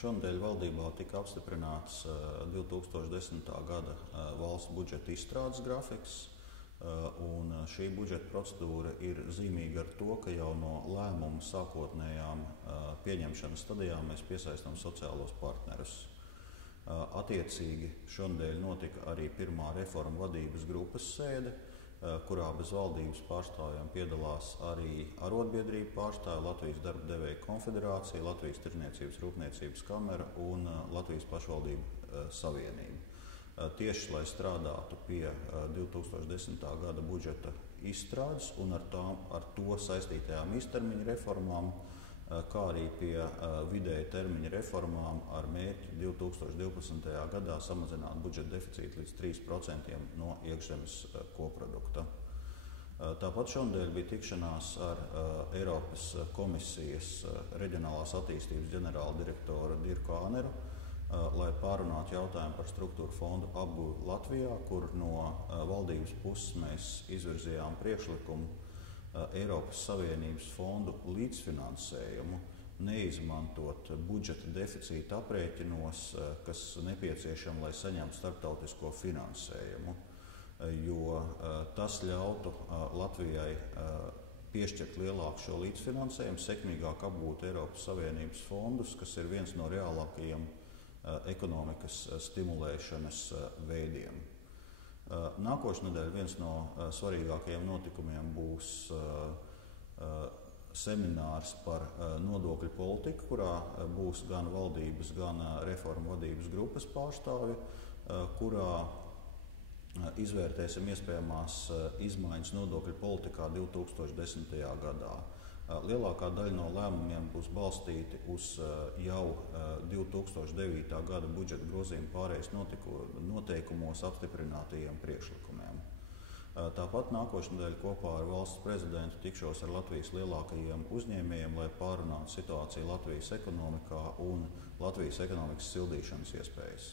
Šonadēļ valdībā tika apstiprināts 2010. gada valsts budžeta izstrādes grafiks. Un šī budžeta procedūra ir zīmīga ar to, ka jau no lēmuma sākotnējām pieņemšanas stadijām mēs piesaistām sociālos partnerus. Attiecīgi šonadēļ notika arī pirmā reformu vadības grupas sēde, kurā bez valdības pārstāvjiem piedalās arī arotbiedrību pārstāvji, Latvijas darba devēju konfederācija, Latvijas tirdzniecības rūpniecības kamera un Latvijas pašvaldību savienība. Tieši lai strādātu pie 2010. gada budžeta izstrādes un ar to saistītajām īstermiņa reformām, kā arī pie vidēja termiņa reformām ar mērķi 2012. gadā samazināt budžeta deficītu līdz 3% no iekšzemes koprodukta. Tāpat šonadēļ bija tikšanās ar Eiropas komisijas reģionālās attīstības ģenerāldirektoru Dirku Āneru, lai pārunātu jautājumu par struktūra fondu apgūvi Latvijā, kur no valdības puses mēs izvirzījām priekšlikumu Eiropas Savienības fondu līdzfinansējumu neizmantot budžeta deficīta aprēķinos, kas nepieciešami, lai saņemtu starptautisko finansējumu, jo tas ļautu Latvijai piešķirt lielāku šo līdzfinansējumu, sekmīgāk apgūt Eiropas Savienības fondus, kas ir viens no reālākajiem ekonomikas stimulēšanas veidiem. Nākošais nedēļa viens no svarīgākajiem notikumiem būs seminārs par nodokļu politiku, kurā būs gan valdības, gan reformu vadības grupas pārstāvji, kurā izvērtēsim iespējamās izmaiņas nodokļu politikā 2010. gadā. Lielākā daļa no lēmumiem būs balstīti uz jau 2009. gada budžeta grozījuma pārejas noteikumos apstiprinātajiem priekšlikumiem. Tāpat nākošais nedēļa kopā ar valsts prezidentu tikšos ar Latvijas lielākajiem uzņēmējiem, lai pārunātu situāciju Latvijas ekonomikā un Latvijas ekonomikas sildīšanas iespējas.